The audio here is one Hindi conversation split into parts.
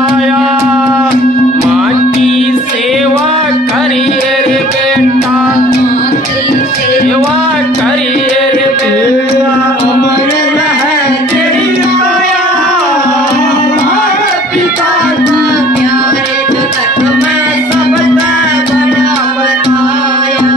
काया। माँ की सेवा करिए रे बेटा, माँ की सेवा करिए रे बेटा, अमर रहे तेरी काया। माता पिता का प्यार जगत में सबसे बड़ा बताया।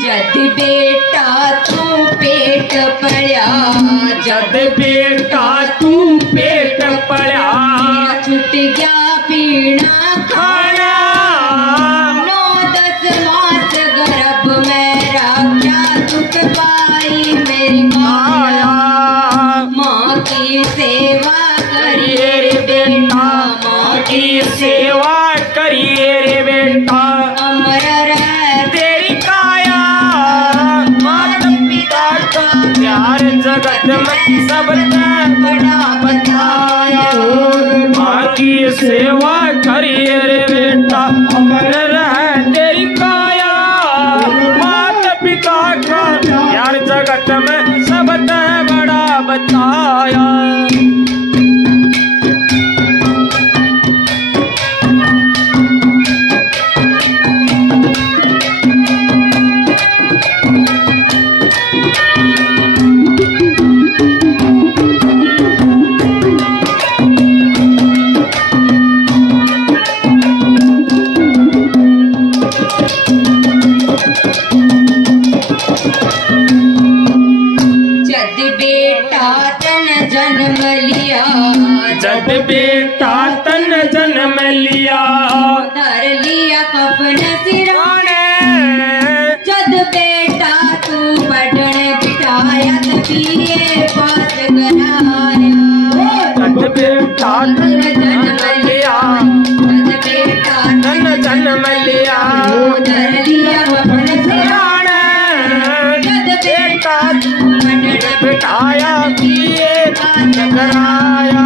जद बेटा तू पेट पड़ा, जब बेटा तू पेट पड़ा, छूट गया पीना खाया। 9-10 मास गर्भ में रखा, दुख पाई मेरी माया। माँ की सेवा करिए रे बेटा, माँ की सेवा करिए रे बेटा, अमर रहे तेरी काया। माता पिता का प्यार जगत में सबसे बड़ा बताया। माँ की सेवा करिए रे बेटा, अमर रहे तेरी काया। माता पिता का प्यार जगत में सबसे बड़ा बताया। जद बेटा तन जन्म लिया, जब बेटा तन जन्म लिया, धर लिया कफन सिराने। जद बेटा तू पढ़ने बिठाया, तभी ये बात कराया। जब बेटा तन जन्म लिया, जद बेटा तन जन्म लिया, धर लिया कफन सिराने। जद बेटा तू पढ़ने बिठाया किए कराया।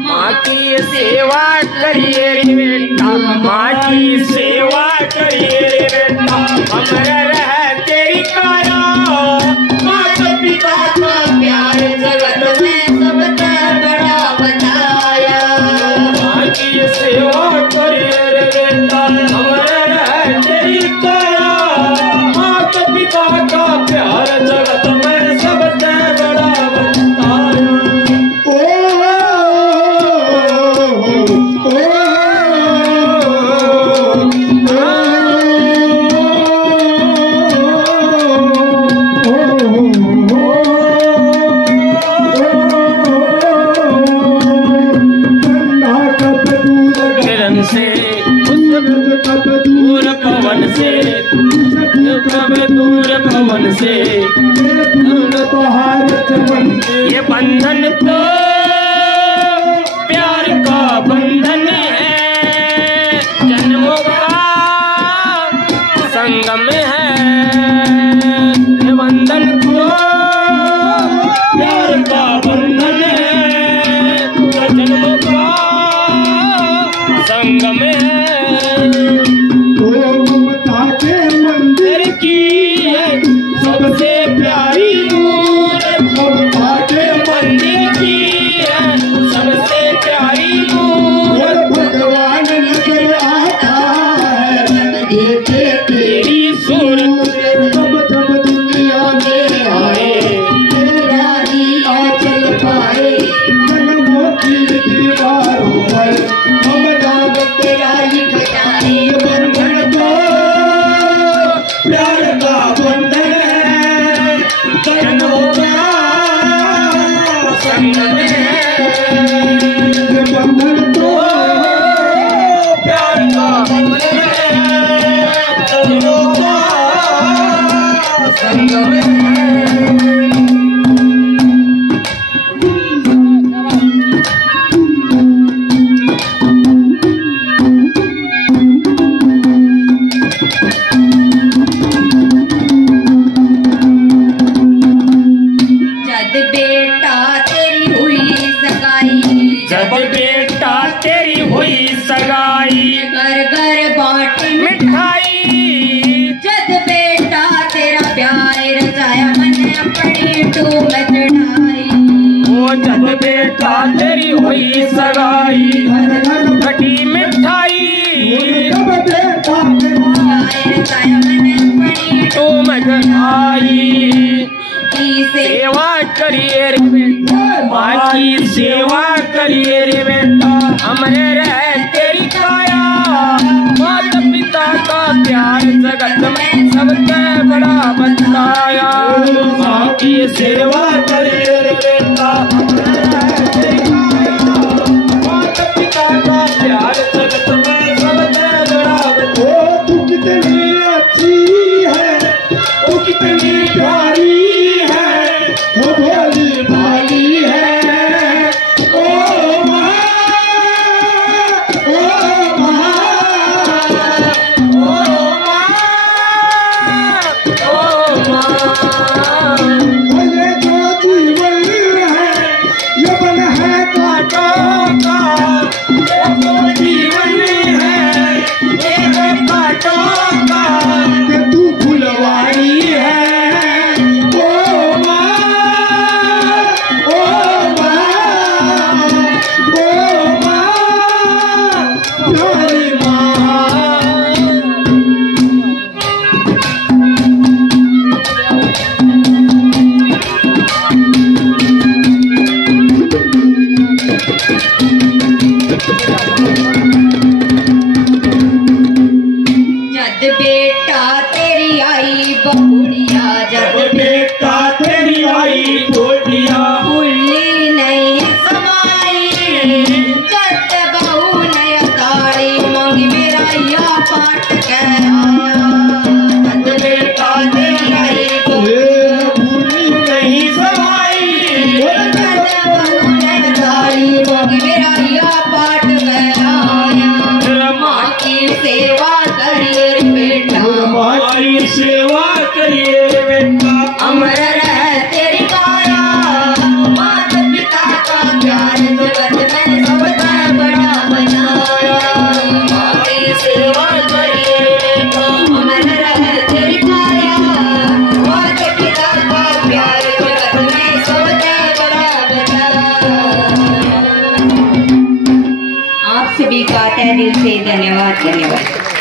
माँ की सेवा करिए रे बेटा, माँ की सेवा करिए रे बेटा, अमर रहे तेरी काया। माता पिता का प्यार जगत में सबसे बड़ा बताया। माँ की सेवा करिए रे बेटा, अमर रहे तेरी काया। माता पिता का प्यार जगत में सबसे बड़ा बताया। किरण से दूर पवन से, कब दूर पवन से, ये बंधन तो प्यार का बंधन है, जन्मों का संगम है। ये बंधन तो प्यार का बंधन है, जन्मों का संगम है। मंदिर की सबसे प्यारी मूरत, मंदिर की सबसे प्यारी मूरत, भगवान नजर आता है तेरी सूरत। जब जब दुनिया में आए, तेरा ही आंचल पाए। जन्मों की दीवारों पर हम नाम तेरा लिखता है। बंधन तो प्यार का बंधन है, जन्मों का संगम है। बंधन तो प्यार का बंधन है, जन्मों का संगम है। जद बेटा तेरी हुई हुई सगाई घर घर बांटी मिठाई जद बेटा तेरा प्यार रचाया मन अपनी टूम चढ़ाई वो जब बेटा तेरी हुई सगाई खटी मिठाई जब बेटा प्यार रचाया मन अपनी तो मगनाई की सेवा करिए रे बेटा माँ की सेवा करिए रे बेटा हमरे रह तेरी काया माता पिता का प्यार जगत में सबसे बड़ा बताया माँ की सेवा करिए रे बेटा हमरे रह तेरी काया माता पिता का प्यार जगत में सबसे बड़ा बताया ओ तू कितनी अच्छी है, ओ कितनी प्यारी है, ओ भोली भाली है, ओ माँ, ओ माँ, ये जो जीवन है, ये बन है कांटों का, ये जो जीवन है, ये बन कांटों का, कि तू फुलवारी है, ओ माँ, ओ माँ, ओ माँ, प्यारी माँ। जद बेटा तेरी आई बहुड़िया जद बेटा तेरी आई बोलिया भूली नहीं समाई जद बहू नया तारी मांगी मेरा या पाट कर आया जद बेटा तेरी आई ये भूली नहीं समाई जद बहू नया तारी मांगी मेरा या पाट कर आया माँ की सेवा करिए रे बेटा हमारी सेवा करिए बेटा अमर रह तेरी काया माता पिता का प्यार जगत में सबसे बड़ा बनाया माँ की सेवा करिए बेटा अमर रह तेरी काया माता पिता का प्यार जगत में सबसे बड़ा बनाया। आप सभी का तहे दिल से धन्यवाद।